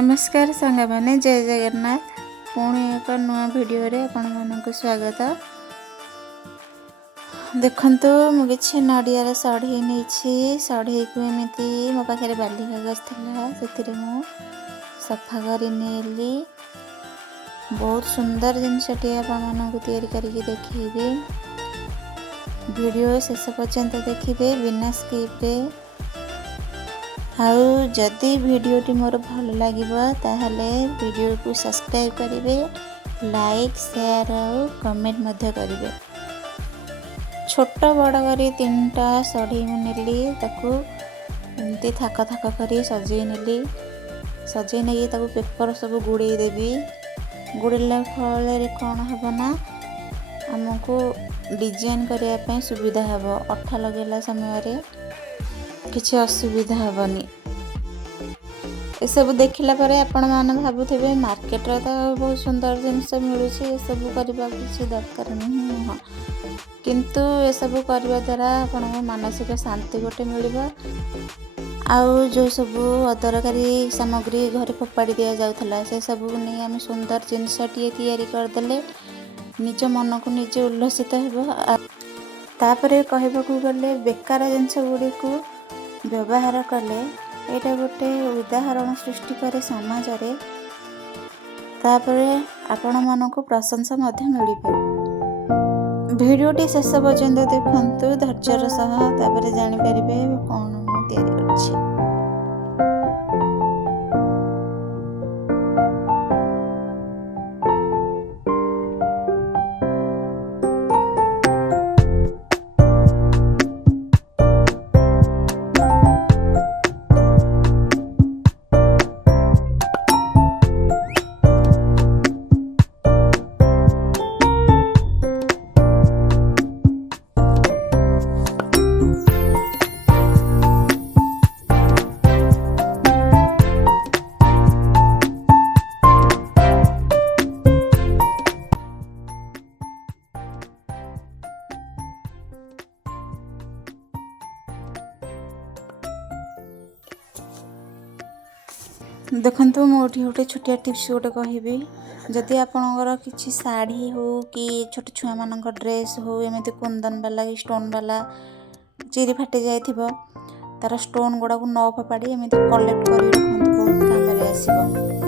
नमस्कार सांग मैंने जय जगन्नाथ पुणी एक नुआ वीडियो रे आपण मानक स्वागत। देखंतु मु कि नड़िया सढ़े नहीं सढ़े को एमती मो पाखे बाली कागज था मु सफा करनेली बहुत सुंदर जिनसटी आपण करके देखी वीडियो शेष पर्यंत देखिए बिना स्किप आउ जदि वीडियोटी मोर भल लगे ताहले वीडियो को सब्सक्राइब करेंगे, लाइक शेयर और कमेंट मध्य करेंगे। छोट बड़ करी 3टा सढ़ी नेली ताकू एमती थाक थाक कर सजे नेली सजे नहीं ताकू पेपर सब गुड़े देवी गुड़ेला फल कौन हम ना आमको डिजाइन करने सुविधा हम अठा लगेला समय किसी असुविधा हेनी। ये सब देखला पर आपण मैंने भावुवे मार्केट रे तो बहुत सुंदर जिनस मिलूँ सब करने किसी दरकार नुह किंतु ये सब करने द्वारा आपण मानसिक शांति गोटे मिल आउ जो सब अदरकारी सामग्री घर फोपाड़ी दि जाऊला से सब नहीं आम सुंदर जिनसटे तैयारी करदे निज मन को निजे उल्लसित होतापर कहवाक गले बेकार जिनस गुड़ी को व्यवहार कले यहाँ गोटे उदाहरण सृष्टि करे समाज रे तापरे आपण मानक प्रशंसा मिल पाए। वीडियोटी शेष पर्यंत देखंतु धैर्यर सह तापरे जानि परिबे कौन मु तैयारी करछि। देखंतु मोटी गोटे छोटिया टिप्स गोटे कहबी जदि आपणकर किसी शाढ़ी हो कि छोट छुआ मान ड्रेस हो एमती कुंदन वाला कि स्टोन वाला चिरी फाटी जाइथिबो तार स्टोन गुड़ा को न फोपाड़ी एमती कलेक्ट कर रखते बहुत काम आसो।